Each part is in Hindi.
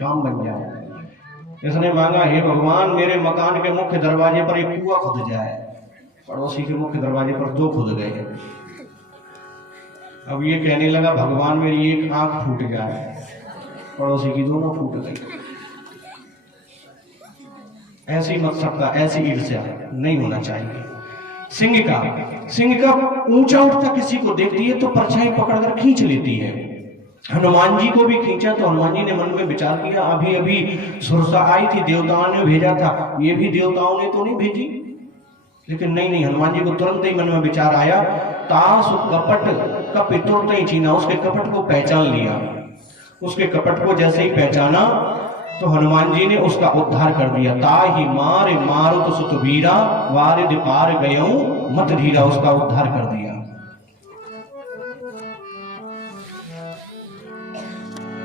काम बन जाए। इसने मांगा, हे भगवान मेरे मकान के मुख्य दरवाजे पर एक कुआं खुद जाए। पड़ोसी के मुख्य दरवाजे पर 2 खुद गए। अब ये कहने लगा, भगवान मेरी एक आंख फूट जाए। पड़ोसी की दोनों फूट गई। ऐसी मत सकता, ऐसी ईर्ष्या नहीं होना चाहिए। सिंह का ऊंचा उठता किसी को देखती है तो परछाई पकड़कर खींच लेती है। हनुमान जी को भी खींचा तो हनुमान जी ने मन में विचार किया, अभी अभी सुरसा आई थी, देवताओं ने भेजा था, ये भी देवताओं ने तो नहीं भेजी। लेकिन नहीं, हनुमान जी को तुरंत ही मन में विचार आया, तास कपट का पितुर ही छीना। उसके कपट को पहचान लिया। उसके कपट को जैसे ही पहचाना तो हनुमान जी ने उसका उद्धार कर दिया। ताहि मारे मारुत सुत वीरा, वारिद पार गयऊं मत धीरा। उसका उद्धार कर दिया।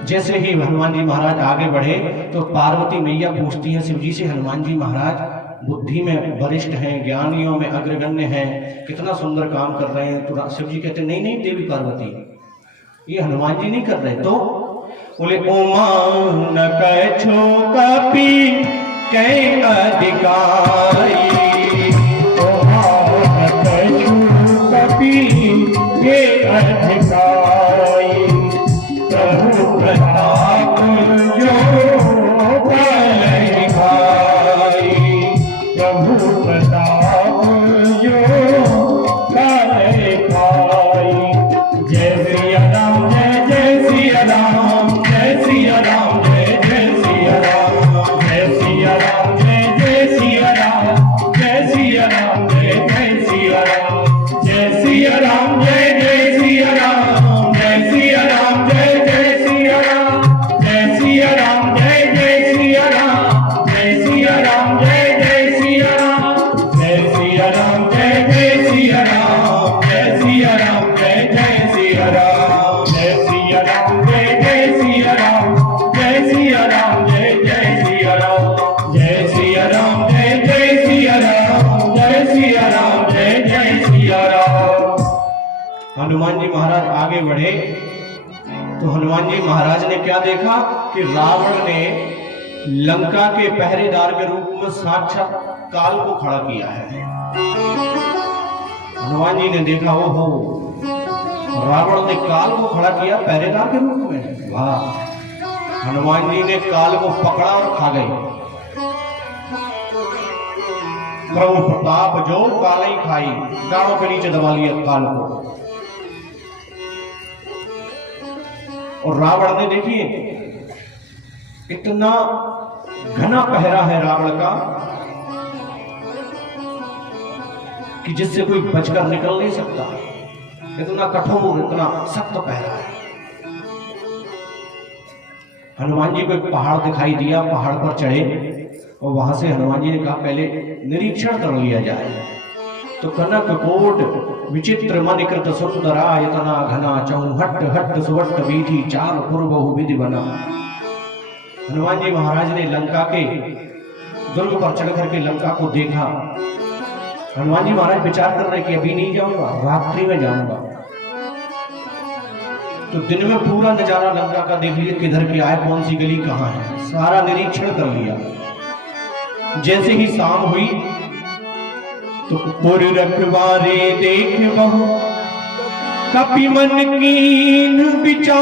जैसे ही हनुमान जी महाराज आगे बढ़े तो पार्वती मैया पूछती है शिव जी से, हनुमान जी महाराज बुद्धि में वरिष्ठ हैं, ज्ञानियों में अग्रगण्य हैं, कितना सुंदर काम कर रहे हैं। तो शिव जी कहते नहीं नहीं देवी पार्वती, ये हनुमान जी नहीं कर रहे। तो बोले, उमा न कछो कपि कै अधिकारी, उमा न कछो कपि कै अधिकारी, प्रभु प्रताप जो बल भाई, प्रभु प्रताप जो बल भाई। जय सिया राम, जय जय सिया राम, जय सिया राम, जय जय सिया राम, जय सिया राम, जय जय सिया राम, जय सिया राम, जय जय सिया राम, जय सिया राम, जय जय सिया राम, जय सिया राम, जय जय सिया राम, जय सिया राम, जय जय सिया राम, जय सिया राम, जय जय सिया राम, जय सिया राम, जय जय सिया राम, जय सिया राम, जय जय सिया राम, जय सिया राम, जय जय सिया राम, जय सिया राम, जय जय सिया राम, जय सिया राम, जय जय सिया राम, जय सिया राम, जय जय सिया राम। हनुमान जी महाराज आगे बढ़े तो हनुमान जी महाराज ने क्या देखा कि रावण ने लंका के पहरेदार के रूप में साक्षात काल को खड़ा किया है। हनुमान जी ने देखा, ओहो, रावण ने काल को खड़ा किया पहरेदार के रूप में, वाह। हनुमान जी ने काल को पकड़ा और खा गए। प्रभु प्रताप जो काल ही खाई, गाड़ों के नीचे दबा लिया काल को। और रावण ने देखिए इतना घना पहरा है रावण का कि जिससे कोई बचकर निकल नहीं सकता। इतना कठोर, इतना सख्त पहरा है। हनुमान जी को एक पहाड़ दिखाई दिया, पहाड़ पर चढ़े और वहां से हनुमान जी ने कहा पहले निरीक्षण कर लिया जाए। तो कनक कोट विचित्र मनिकृत सुंदरा इतना घना, चौहट हट सुवट वीथी, चार पूर्व विधि बना। हनुमान जी महाराज ने लंका के दुर्ग पर चढ़ करके लंका को देखा। हनुमान जी महाराज विचार कर रहे कि अभी नहीं जाऊंगा, रात्रि में जाऊंगा। तो दिन में पूरा नजारा लंका का देख लिया, किधर के आए, कौन सी गली कहाँ है, सारा निरीक्षण कर लिया। जैसे ही शाम हुई तो पुर रखवारे देख बहु, कपि मन कीन विचार।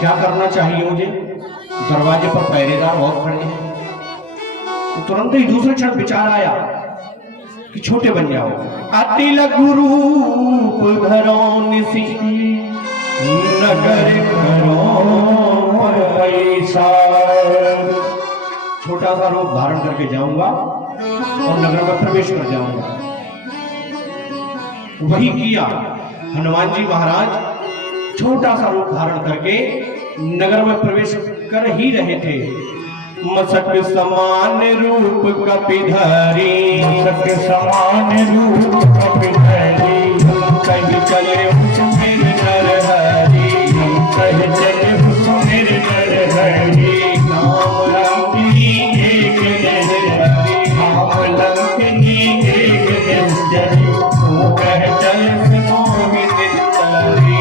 क्या करना चाहिए मुझे? दरवाजे पर पहरेदार बहुत खड़े हैं। तो तुरंत ही दूसरे क्षण विचार आया कि छोटे बन जाओ। अति लघु रूप धरो निसी, नगर करो पैसा। छोटा सा रूप धारण करके जाऊंगा और नगर में प्रवेश कर जाऊंगा। वही किया हनुमान जी महाराज। छोटा सा रूप धारण करके नगर में प्रवेश कर ही रहे थे। मसक समान रूप कपिधरी, मसक समान रूप कपिधरी, कहीं चले सुमेर नरहरी, कहीं चले सुमेर नरहरी। नाम लंकी एक नरहरी, नाम लंकी एक नरहरी, तू कह चल मोहित चलरी।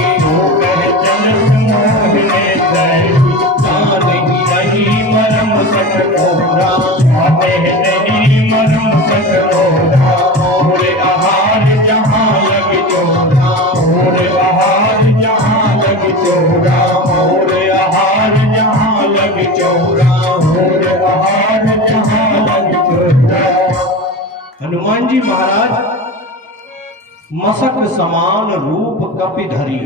जी महाराज मसक समान रूप कपि धरी।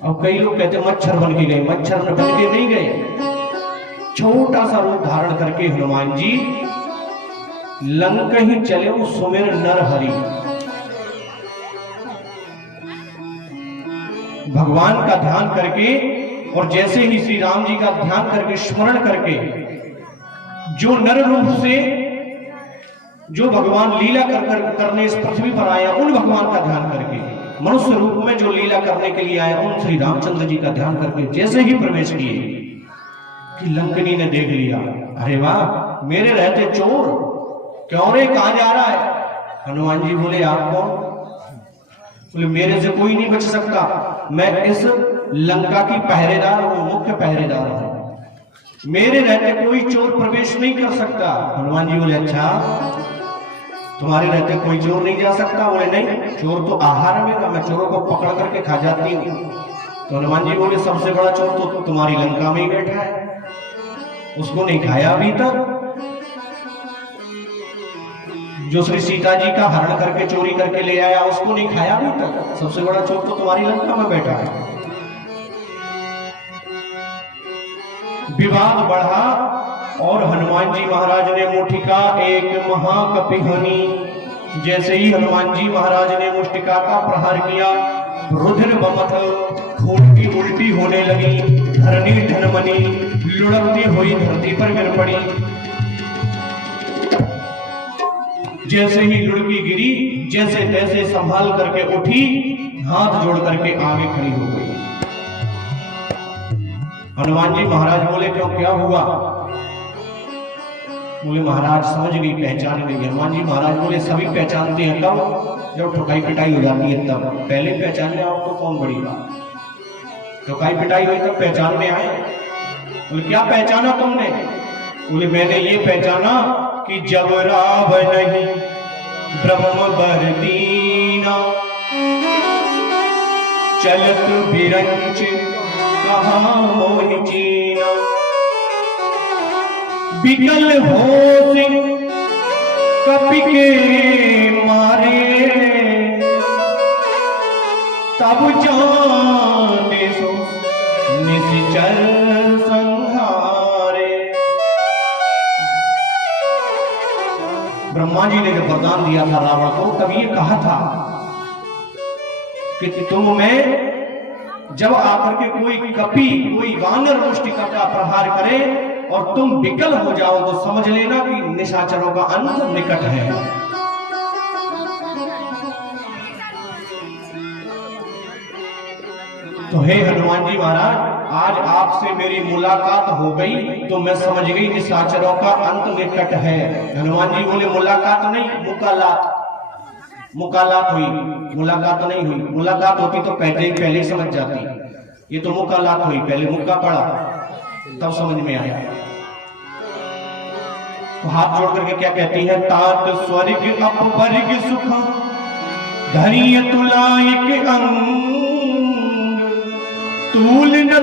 अब कई लोग कहते मच्छर बन के गए, मच्छर बन के नहीं गए, छोटा सा रूप धारण करके हनुमान जी लंक ही चले सुमिर नर हरि। भगवान का ध्यान करके और जैसे ही श्री राम जी का ध्यान करके स्मरण करके जो नर रूप से जो भगवान लीला करने इस पृथ्वी पर आए उन भगवान का ध्यान करके, मनुष्य रूप में जो लीला करने के लिए आए उन श्री रामचंद्र जी का ध्यान करके जैसे ही प्रवेश किए कि लंकनी ने देख लिया, अरे वाह मेरे रहते चोर, क्यों रे कहां जा रहा है? हनुमान जी बोले आप कौन? बोले मेरे से कोई नहीं बच सकता, मैं इस लंका की पहरेदार हूं, मुख्य पहरेदार हूं, मेरे रहते कोई चोर प्रवेश नहीं कर सकता। हनुमान जी बोले अच्छा तुम्हारे रहते कोई चोर नहीं जा सकता? बोले नहीं, चोर तो आहार है मेरा, मैं चोरों को पकड़ करके खा जाती हूँ। तो हनुमान जी बोले सबसे बड़ा चोर तो तुम्हारी लंका में ही बैठा है, उसको नहीं खाया अभी तक। जो श्री सीता जी का हरण करके चोरी करके ले आया उसको नहीं खाया अभी तक, सबसे बड़ा चोर तो तुम्हारी लंका में बैठा है। विवाद बढ़ा और हनुमान जी महाराज ने मुष्टिका एक महाकपिहनी। जैसे ही हनुमान जी महाराज ने मुष्टिका का प्रहार किया, रुधिर बमत खून की उल्टी होने लगी, धरनी धनमनी लुढ़कती हुई धरती पर गिर पड़ी। जैसे ही लुढ़की गिरी, जैसे तैसे संभाल करके उठी, हाथ जोड़ करके आगे खड़ी हो गई। हनुमान जी महाराज बोले क्यों, क्या हुआ? बोले महाराज समझ गई, पहचान गई। हनुमान जी महाराज बोले सभी पहचानते हैं, कब? जब ठुकाई पिटाई हो जाती है तब, पहले पहचानने आओ तो कौन बड़ी बात, ठुकाई पिटाई हुई तब पहचानने आए। बोले क्या पहचाना तुमने? बोले मैंने ये पहचाना कि जब रावण नहीं ब्रह्म बरदीना, चलत बिरंच कहा मोहि जीना, बिकल हो कपि के मारे, तब जाने सो निश्चर संहारे। ब्रह्मा जी ने जब वरदान दिया था रावण को, तब ये कहा था कि तुम में जब आकर के कोई कपि, कोई वानर मुष्टिका का प्रहार करे और तुम विकल हो जाओ तो समझ लेना कि निशाचरों का अंत निकट है। तो हे हनुमान जी महाराज, आज आपसे मेरी मुलाकात हो गई तो मैं समझ गई निशाचरों का अंत निकट है। हनुमान जी बोले मुलाकात नहीं, मुकालात। मुकालात हुई, मुलाकात नहीं हुई। मुलाकात होती तो पहले ही समझ जाती, ये तो मुकालात हुई, पहले मुक्का पड़ा तब समझ में आया। तो हाथ जोड़ करके क्या कहती है? तात स्वर्ग अपवर्ग सुख धरिय तुलायक अंग, तूल न